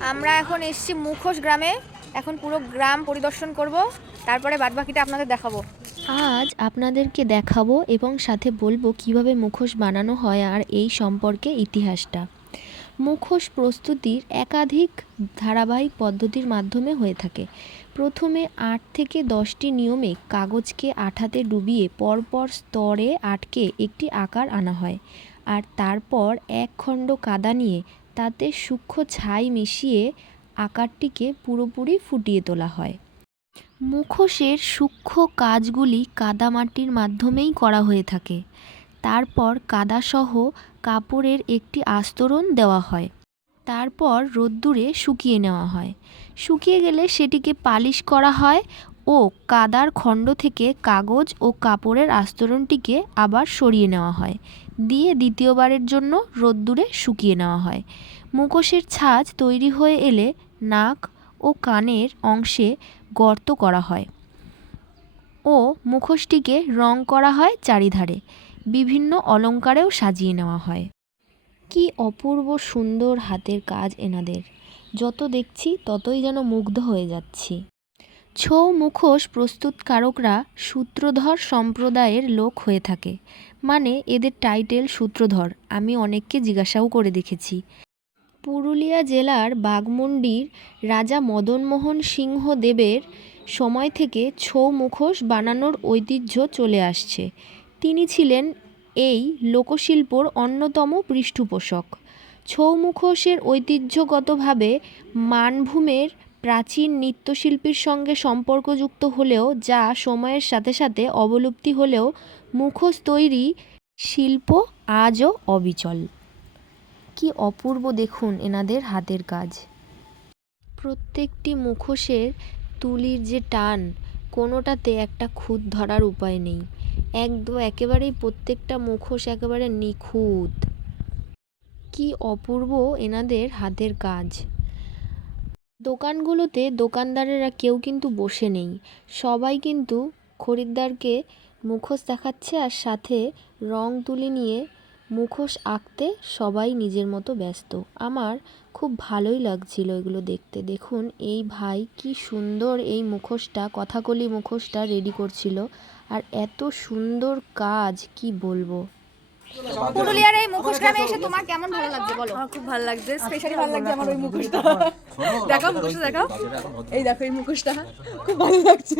আমরা এখন এসেছি মুখোশ গ্রামে। এখন পুরো গ্রাম পরিদর্শন করব। তারপরে বাদবাকিটা আপনাদের দেখাবো। আজ আপনাদেরকে দেখাবো এবং সাথে বলব কীভাবে মুখোশ বানানো হয় আর এই সম্পর্কে ইতিহাসটা। মুখোশ প্রস্তুতির একাধিক ধারাবাহিক পদ্ধতির মাধ্যমে হয়ে থাকে। প্রথমে আট থেকে দশটি নিয়মে কাগজকে আঠাতে ডুবিয়ে পরপর স্তরে আটকে একটি আকার আনা হয়। আর তারপর এক খণ্ড কাদা নিয়ে তাতে সূক্ষ্ম ছাই মিশিয়ে আকারটিকে পুরোপুরি ফুটিয়ে তোলা হয়। মুখোশের সূক্ষ্ম কাজগুলি কাদামাটির মাধ্যমেই করা হয়ে থাকে। তারপর কাদাসহ কাপড়ের একটি আস্তরণ দেওয়া হয়। তারপর রোদ্দুরে শুকিয়ে নেওয়া হয়। শুকিয়ে গেলে সেটিকে পালিশ করা হয় ও কাদার খণ্ড থেকে কাগজ ও কাপড়ের আস্তরণটিকে আবার সরিয়ে নেওয়া হয়। দিয়ে দ্বিতীয়বারের জন্য রোদ্দুরে শুকিয়ে নেওয়া হয়। মুখোশের ছাঁচ তৈরি হয়ে এলে নাক ও কানের অংশে গর্ত করা হয় ও মুখোশটিকে রং করা হয় চারিধারে। বিভিন্ন অলংকারেও সাজিয়ে নেওয়া হয়। কি অপূর্ব সুন্দর হাতের কাজ এনাদের। যত দেখছি ততই যেন মুগ্ধ হয়ে যাচ্ছি। ছৌ মুখোশ প্রস্তুতকারকরা সূত্রধর সম্প্রদায়ের লোক হয়ে থাকে। মানে এদের টাইটেল সূত্রধর। আমি অনেককে জিজ্ঞাসাও করে দেখেছি। পুরুলিয়া জেলার বাঘমুন্ডির রাজা মদনমোহন সিংহ দেবের সময় থেকে ছৌ মুখোশ বানানোর ঐতিহ্য চলে আসছে। তিনি ছিলেন এই লোকশিল্পর অন্যতম পৃষ্ঠপোষক। ছৌ মুখোশের ঐতিহ্যগতভাবে মানভূমের প্রাচীন নৃত্যশিল্পীর সঙ্গে সম্পর্কযুক্ত হলেও, যা সময়ের সাথে সাথে অবলুপ্তি হলেও মুখোশ তৈরি শিল্প আজও অবিচল। কি অপূর্ব দেখুন এনাদের হাতের কাজ। প্রত্যেকটি মুখোশের তুলির যে টান, কোনোটাতে একটা খুঁত ধরার উপায় নেই। একদম একেবারেই প্রত্যেকটা মুখোশ একেবারে নিখুঁত। কি অপূর্ব এনাদের হাতের কাজ। দোকানগুলোতে দোকানদারেরা কেউ কিন্তু বসে নেই। সবাই কিন্তু খরিদ্দারকে মুখোশ দেখাচ্ছে আর সাথে রং তুলি নিয়ে মুখোশ আঁকতে সবাই নিজের মতো ব্যস্ত। আমার খুব ভালোই লাগছিল এগুলো দেখতে। দেখুন এই ভাই কি সুন্দর এই মুখোশটা কথাকলি মুখোশটা রেডি করছিল। আর এত সুন্দর কাজ কি বলব? পুরুলিয়ার এই মুখোশ গ্রামে এসে তোমার কেমন ভালো লাগছে বলো? আমার খুব ভালো লাগছে স্পেশালি ভালো লাগছে আমার ওই মুখোশটা। দেখাও মুখোশটা দেখাও। এই দেখো এই মুখোশটা খুব ভালো লাগছে।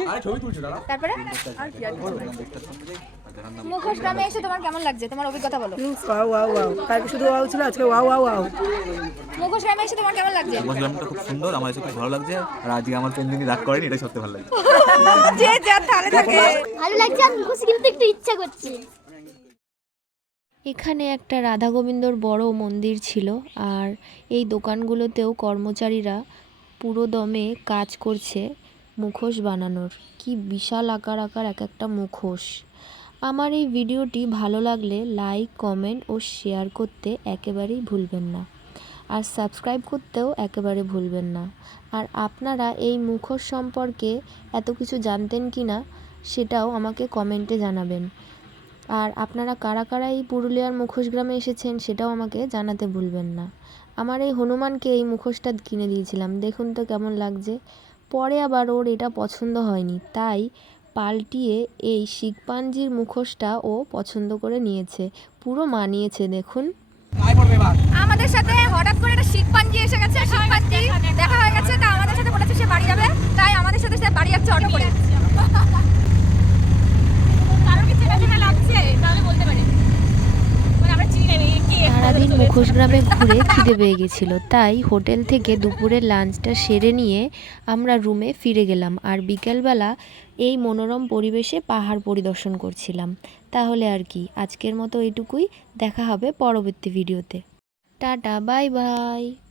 তারপরে? আর কি আর না। মুখোশ গ্রামে এসে তোমার কেমন লাগছে? তোমার অভিজ্ঞতা বলো। Wow wow wow. কালকে শুধু ওয়াও ছিল আজকে ওয়াও ওয়াও ওয়াও। মুখোশ গ্রামে এসে তোমার কেমন লাগছে? মুসলামটা খুব সুন্দর আমার এসে খুব ভালো লাগছে আর আজকে আমার পেন্ডিং রাগ করেনি এটা সত্যি ভালো লাগছে। যে যার থাকে। ভালো লাগছে আর মুখোশ কিনতে একটু ইচ্ছা করছে। এখানে একটা রাধা গোবিন্দর বড় মন্দির ছিল আর এই দোকানগুলোতেও কর্মচারীরা পুরো দমে কাজ করছে মুখোশ বানানোর। কি বিশাল আকার আকার এক একটা মুখোশ। আমার এই ভিডিওটি ভালো লাগলে লাইক, কমেন্ট ও শেয়ার করতে একেবারেই ভুলবেন না। আর সাবস্ক্রাইব করতেও একেবারে ভুলবেন না। আর আপনারা এই মুখোশ সম্পর্কে এত কিছু জানতেন কি না, সেটাও আমাকে কমেন্টে জানাবেন। আর আপনারা কারা কারা এই পুরুলিয়ার মুখোশ গ্রামে এসেছেন, সেটাও আমাকে জানাতে ভুলবেন না। আমার এই হনুমানকে এই মুখোশটা কিনে দিয়েছিলাম। দেখুন তো কেমন লাগছে। পরে আবার ওর এটা পছন্দ হয়নি। তাই পাল্টিয়ে এই শিখপাঞ্জির মুখোশটা ও পছন্দ করে নিয়েছে। পুরো মানিয়েছে, দেখুন। আমাদের সাথে হঠাৎ করে একটা শিখপাঞ্জি এসে গেছে শিখপাঞ্জি দেখা হয়ে গেছে, তা আমাদের সাথে বলেছে সে বাড়ি যাবে, তাই আমাদের সাথে সে বাড়ি যাচ্ছে অটো করে। সারাদিন মুখোশ গ্রামে ঘুরে খিদে পেয়ে গেছিল। তাই হোটেল থেকে দুপুরের লাঞ্চটা সেরে নিয়ে আমরা রুমে ফিরে গেলাম আর বিকেলবেলা এই মনোরম পরিবেশে পাহাড় পরিদর্শন করছিলাম। তাহলে আর কি, আজকের মতো এটুকুই। দেখা হবে পরবর্তী ভিডিওতে। Tata, bye bye.